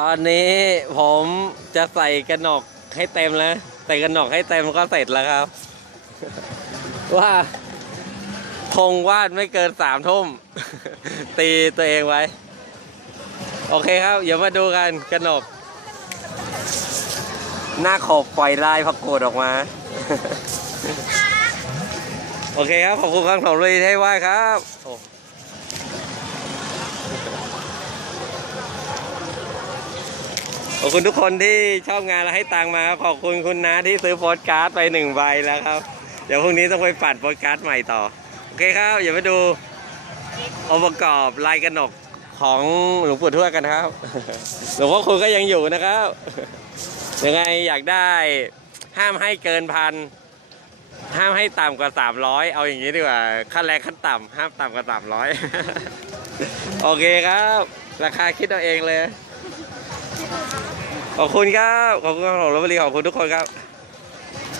ตอนนี้ผมจะใส่กระหนกให้เต็มแล้วใส่กระหนกให้เต็มก็เสร็จแล้วครับ ว่าคงวาดไม่เกินสามทุ่ม ตีตัวเองไว้ โอเคครับ เดี๋ยวมาดูกันกระหนก หน้าขอบปล่อยลายพักโกดออกมา โอเคครับ ขอบคุณครับผมเลยให้ไหวครับ อ้ขอบคุณทุกคนที่ชอบงานและให้ตังมาครับขอบคุณคุณน้าที่ซื้อโปสการ์ดไปหนึ่งใบแล้วครับ เดี๋ยวพรุ่งนี้ต้องไปปัดโปสการ์ดใหม่ต่อ โอเคครับอย่าไปดูองค์ประกอบลายกระหนกของหลวงปู่ทวดกันครับ หลวงพ่อคุณก็ยังอยู่นะครับ ยังไงอยากได้ห้ามให้เกินพันห้ามให้ต่ำกว่า 300 เอาอย่างนี้ดีกว่าขั้นแรกขั้นต่ำห้ามต่ำกว่า 300 โอเคครับ ราคาคิดเอาเองเลย ขอบคุณครับ ขอบคุณของรถบริขอบคุณทุกคนครับ